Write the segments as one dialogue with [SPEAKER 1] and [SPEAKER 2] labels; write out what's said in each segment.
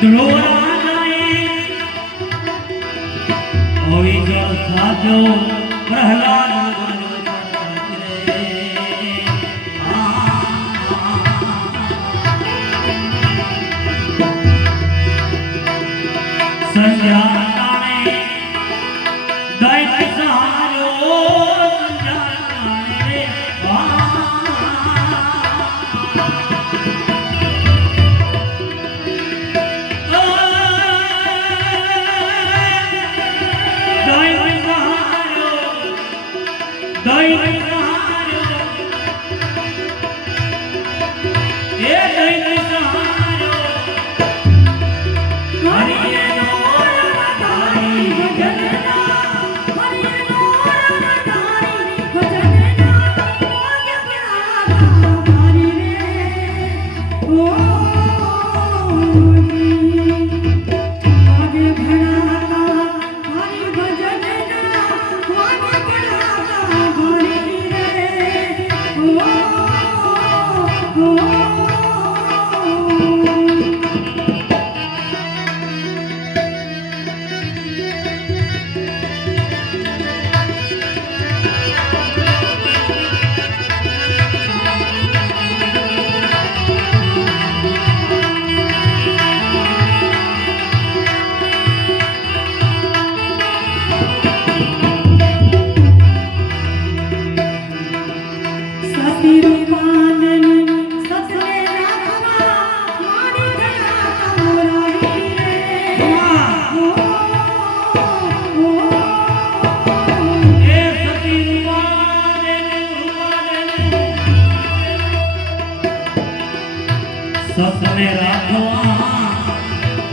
[SPEAKER 1] ધ્રુવા જાય હવે જળ એ દૈતા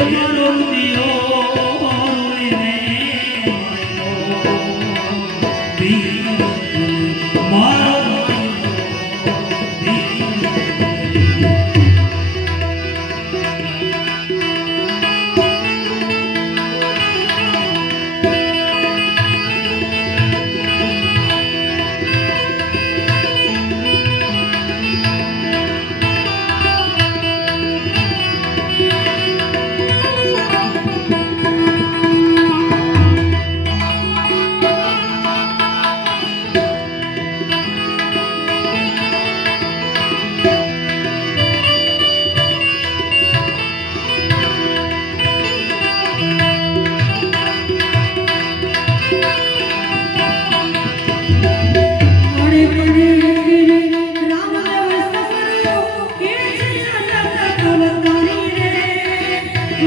[SPEAKER 1] que me lo dio.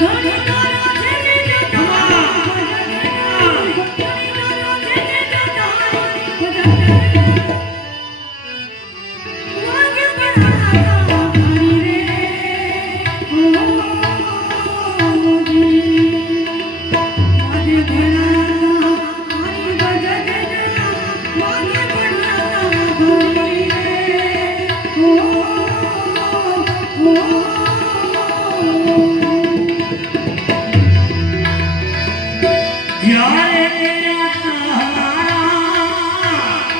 [SPEAKER 2] Tony.